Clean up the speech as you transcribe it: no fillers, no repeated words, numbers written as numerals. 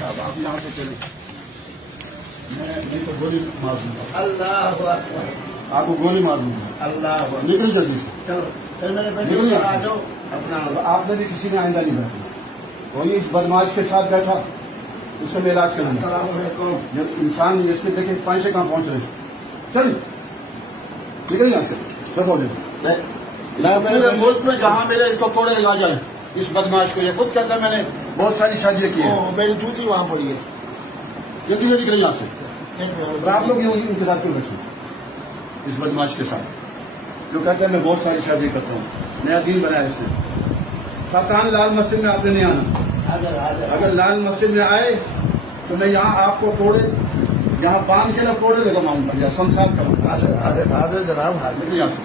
साहब आप यहाँ से चले, मैं नहीं तो गोली मार दूंगा। अल्लाह अकबर, आपको गोली मार दूंगा। अल्लाह अकबर। निकल जल्दी से। चलो फिर मेरे निकल बेटे यहाँ आ से। जाओ अपना। आपने भी किसी ने आइंदा नहीं बैठना। कोई इस बदमाश के साथ बैठा उससे मैं इलाज करूंगा। अस्सलाम वालेकुम। जब इंसान इसके देखे पानी से कहाँ पहुंच रहे, चलिए निकल यहाँ से। दफो मेरे मुल्क में जहाँ मिले इसको कोड़े लगा जाए। इस बदमाश को, ये खुद कहता है मैंने बहुत सारी शादियां की हैं। मेरी जूती वहाँ पड़ी है। जल्दी से निकले यहाँ से। एक और आप लोग यूं उनके साथ क्यों बैठे, इस बदमाश के साथ जो कहता है मैं बहुत सारी शादी करता हूँ, नया दीन बनाया इसने। खतान लाल मस्जिद में आपने नहीं आना। अगर लाल मस्जिद में आए तो मैं यहाँ आपको कोड़े यहाँ बांध के ना कोड़े लगाऊंगा या शमशान करूंगा। हाजिर जनाब, हाजिर। यहाँ से